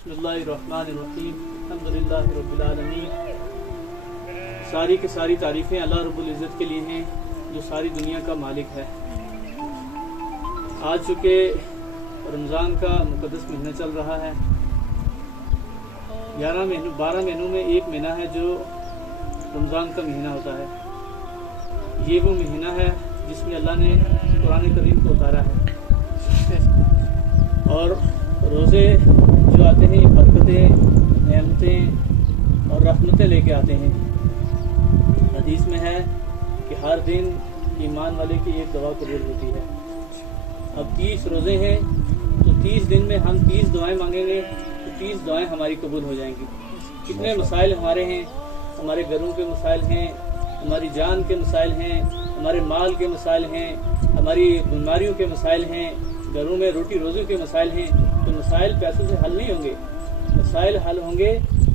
बिस्मिल्लाहिर्रहमानिर्रहीम अल्हम्दुलिल्लाहि रब्बिल आलमीन। सारी की सारी तारीफ़ें अल्लाह रब्बुल इज़्ज़त के लिए हैं जो सारी दुनिया का मालिक है। आज चूँकि रमज़ान का मुक़द्दस महीना चल रहा है, 12 महीनों में एक महीना है जो रमज़ान का महीना होता है। ये वो महीना है जिसमें अल्लाह ने कुरान करीम को उतारा है और रोज़े जो आते हैं बरकतें, नेमतें और रहमतें लेके आते हैं। हदीस में है कि हर दिन ईमान वाले की एक दुआ कबूल होती है। अब 30 रोज़े हैं तो 30 दिन में हम 30 दुआएं मांगेंगे तो 30 दुआएं हमारी कबूल हो जाएंगी। कितने मसाइल हमारे हैं, हमारे घरों के मसाइल हैं, हमारी जान के मसाइल हैं, हमारे माल के मसाइल हैं, हमारी बीमारियों के मसाइल हैं, घरों में रोटी रोज़ी के मसाइल हैं। तो मसाइल पैसों से हल नहीं होंगे, मसाइल हल होंगे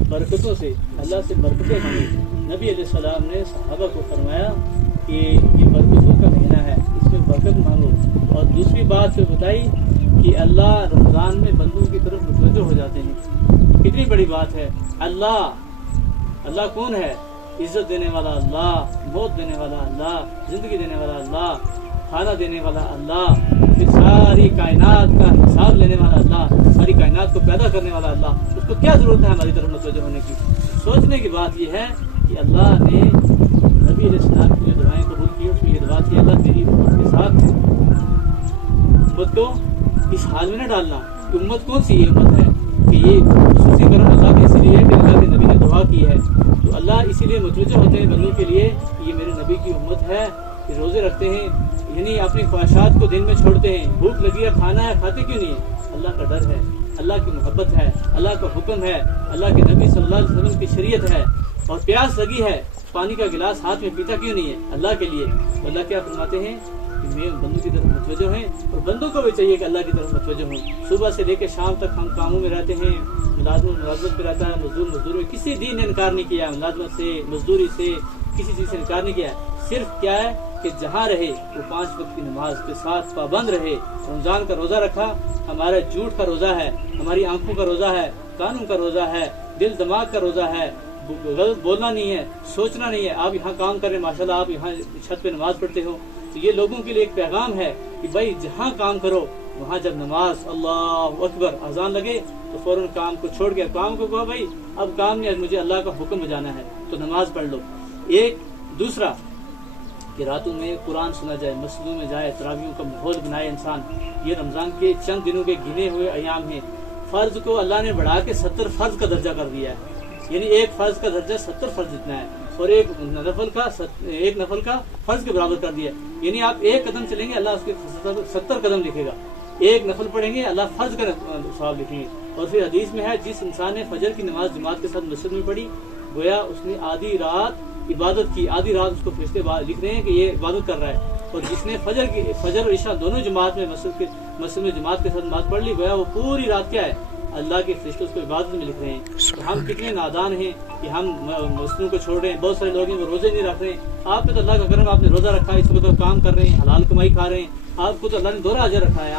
बरकतों से। अल्लाह से बरकतें मांगे। नबी अलैहिस्सलाम ने सहाबा को फरमाया कि ये बरकतों का महीना है, इसमें बरकत मांगो। और दूसरी बात फिर बताई कि अल्लाह रमज़ान में बंदों की तरफ मुतवज्जो हो जाते हैं। कितनी बड़ी बात है। अल्लाह कौन है? इज्जत देने वाला अल्लाह, मौत देने वाला अल्लाह, जिंदगी देने वाला अल्लाह, खाना देने वाला अल्लाह, फिर सारी कायनात का हिसाब लेने वाला अल्लाह, सारी कायनात को पैदा करने वाला अल्लाह। उसको क्या ज़रूरत है हमारी तरफ मुतवज्जो होने की? सोचने की बात यह है कि अल्लाह ने नबी अलैहिस्सलाम की जो दुआएं कबूल की, उसमें ये दुआ की अल्लाह तेरी उम्मत के साथ उम्मत को इस हाल में न डालना कि उम्मत कौन सी ये उम्मत है कि ये खुसूसी करम अल्लाह के इसीलिए कि अल्लाह के नबी ने दुआ की है। तो अल्लाह इसीलिए मुतवज्जो होते हैं बंदों के लिए कि ये मेरे नबी की उम्मत है, ये रोज़े रखते हैं, यानी अपनी ख्वाहिशात को दिन में छोड़ते हैं। भूख लगी है, खाना है, खाते क्यों नहीं है? अल्लाह का डर है, अल्लाह की मोहब्बत है, अल्लाह का हुक्म है, अल्लाह के नबी सल्लल्लाहु अलैहि वसल्लम की शरीयत है। और प्यास लगी है, पानी का गिलास हाथ में पीता क्यों नहीं है? अल्लाह के लिए। तो अल्लाह क्या फरमाते हैं कि मैं बंदों की तरफ मुतवज्जो हैं और बंदों को भी चाहिए कि अल्लाह की तरफ मुतवज्जो हों। सुबह से लेकर शाम तक हम कामों में रहते हैं, मुलाजमत पे रहता है, मजदूर में किसी दिन ने इनकार नहीं किया, मुलाजमत से, मजदूरी से, किसी चीज़ से इनकार नहीं किया। सिर्फ क्या है कि जहाँ रहे वो 5 वक्त की नमाज के साथ पाबंद रहे। रमज़ान का रोज़ा रखा, हमारा झूठ का रोज़ा है, हमारी आंखों का रोज़ा है, कानों का रोज़ा है, दिल दिमाग का रोज़ा है। गलत बोलना नहीं है, सोचना नहीं है। आप यहाँ काम कर रहे हैं, माशाल्लाह आप यहाँ छत पे नमाज पढ़ते हो, तो ये लोगों के लिए एक पैगाम है कि भाई जहाँ काम करो वहाँ जब नमाज अल्लाह अकबर अजान लगे तो फौरन काम को छोड़ के काम को कहो भाई अब काम नहीं, मुझे अल्लाह का हुक्म बजाना है, तो नमाज पढ़ लो। एक दूसरा कि रातों में कुरान सुना जाए, मस्जिदों में जाए, तरावियों का माहौल बनाए इंसान। ये रमज़ान के चंद दिनों के गिने हुए अयाम हैं। फ़र्ज को अल्लाह ने बढ़ा के 70 फ़र्ज का दर्जा कर दिया है, यानी एक फ़र्ज का दर्जा 70 फ़र्ज जितना है और एक नफल का फ़र्ज के बराबर कर दिया। यानी आप एक कदम चलेंगे अल्लाह उसके 70 कदम लिखेगा, एक नफल पढ़ेंगे अल्लाह फ़र्ज का सवाब लिखेंगे। और फिर हदीस में है जिस इंसान ने फजर की नमाज जमात के साथ मस्जिद में पढ़ी, गोया उसने आधी रात इबादत की, आधी रात उसको फरिश्ते लिख रहे हैं कि ये इबादत कर रहा है। और जिसने फजर और इशा दोनों जमात में मस्जिद में जमात के साथ नमाज पढ़ ली, गोया वो पूरी रात क्या है अल्लाह के फरिश्ते उसको इबादत में लिख रहे हैं। तो हम कितने नादान हैं कि हम मस्जिदों को छोड़ रहे हैं। बहुत सारे लोग हैं वो रोजे नहीं रख रहे हैं। आप पे तो अल्लाह का करम, आपने रोजा रखा है, इस वक्त तो काम कर रहे हैं, हलाल कमाई खा रहे हैं, आपको तो अल्लाह ने दोहरा अजर रखा है।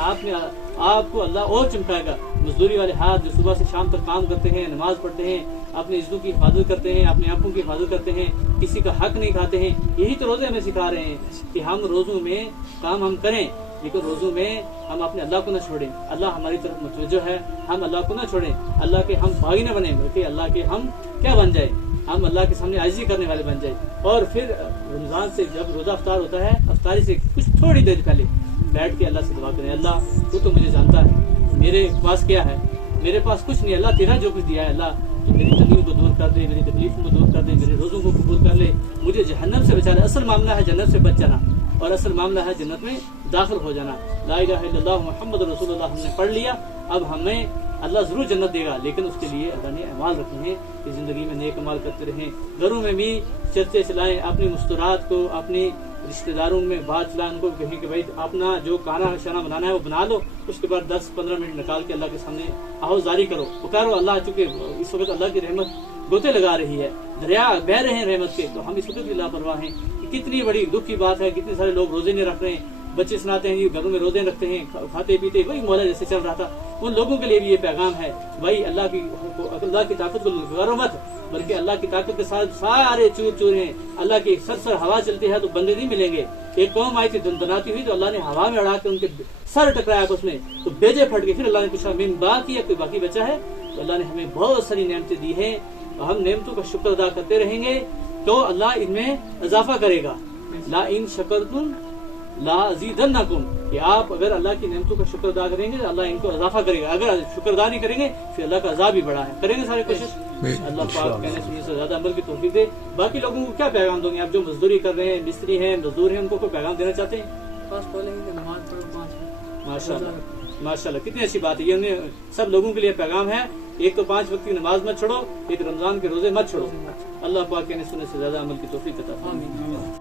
आपको अल्लाह और चमकाएगा। मजदूरी वाले हाथ जो सुबह से शाम तक काम करते हैं, नमाज पढ़ते हैं, अपनी इज्जतों की हिफाजत करते हैं, अपनी आंखों की हिफाजत करते हैं, किसी का हक नहीं खाते हैं, यही तो रोजे हमें सिखा रहे हैं कि हम रोजों में काम हम करें, लेकिन रोज़ों में हम अपने अल्लाह को न छोड़ें। अल्लाह हमारी तरफ मुतवज्जो है, हम अल्लाह को न छोड़ें, अल्लाह के हम बागी न बने, बल्कि अल्लाह के हम क्या बन जाए, हम अल्लाह के सामने आजिज़ी करने वाले बन जाए। और फिर रमज़ान से जब रोज़ा अफ्तार होता है, अफ्तारी से कुछ थोड़ी देर पहले बैठ के अल्लाह से दुआ करें, अल्लाह तू तो मुझे जानता है मेरे पास क्या है, मेरे पास कुछ नहीं, अल्लाह तेरा जो कुछ दिया है अल्लाह तो मेरी तकलीफ को दूर कर दे, मेरी तकलीफ़ों को दूर कर दे, मेरे रोज़ों को कबूल कर ले, मुझे जहन्नम से बचा ले। असल मामला है जन्नत से बच जाना और असल मामला है जन्नत में दाखिल हो जाना। ला इलाहा इल्लल्लाह मुहम्मद रसूलुल्लाह हमने पढ़ लिया, अब हमें अल्लाह ज़रूर जन्नत देगा, लेकिन उसके लिए अल्लाह ने अमाल रखे हैं कि ज़िंदगी में नेक अमाल करते रहें, घरों में भी चर्चे चलाएं, अपनी मुस्तरात को अपनी रिश्तेदारों में बात चलाएं, उनको कहें कि भाई अपना जो खाना शाना बनाना है वो बना लो, उसके बाद 10-15 मिनट निकाल के अल्लाह के सामने आओ जारी करो, पुकारो अल्लाह। चूँकि इस वक्त अल्लाह की रहमत गोते लगा रही है, दरिया बह रहे हैं रहमत के, तो हम इस वक्त भी लापरवाह हैं कि कितनी बड़ी दुख की बात है। कितने सारे लोग रोजे नहीं रख रहे हैं, बच्चे सुनाते हैं घरों में रोजे रखते हैं, खाते पीते वही मौला जैसे चल रहा था। ان لوگوں کے لیے بھی یہ پیغام ہے بھائی اللہ کی طاقت کو للکارو مت، بلکہ اللہ کی طاقت کے ساتھ سارے چور چور ہیں، اللہ کی سر ہوا چلتی ہے تو بندے نہیں ملیں گے۔ ایک قوم آئی تھی دندناتی ہوئی تو اللہ نے ہوا میں اڑا کے ان کے سر ٹکرایا اس میں تو بیجے پھٹ گئے، پھر اللہ نے پوچھا من باقی ہے، کوئی باقی بچا ہے؟ تو اللہ نے ہمیں بہت ساری نعمتیں دی ہیں اور ہم نعمتوں کا شکر ادا کرتے رہیں گے تو اللہ ان میں اضافہ کرے گا۔ لا ان شکرتم لا ازیدنکم، کہ آپ اگر اللہ کی نعمتوں کا شکر ادا کریں گے تو اللہ ان کو اضافہ کرے گا، اگر شکر ادا نہیں کریں گے پھر اللہ کا عذاب بھی بڑا ہے۔ کریں گے سارے کوشش، اللہ پاک کہنے سننے سے زیادہ عمل کی توفیق دے۔ باقی لوگوں کو کیا پیغام دوں گے آپ جو مزدوری کر رہے ہیں، مستری ہیں، مزدور ہیں، ان کو کوئی پیغام دینا چاہتے ہیں؟ ماشاء اللہ ماشاء اللہ، کتنی اچھی بات ہے، یہ سب لوگوں کے لیے پیغام ہے۔ ایک تو 5 وقت کی نماز مت چھوڑو، ایک رمضان کے روزے مت چھوڑو۔ اللہ پاک کہنے سننے سے زیادہ عمل کی توفیق عطا فرمائے۔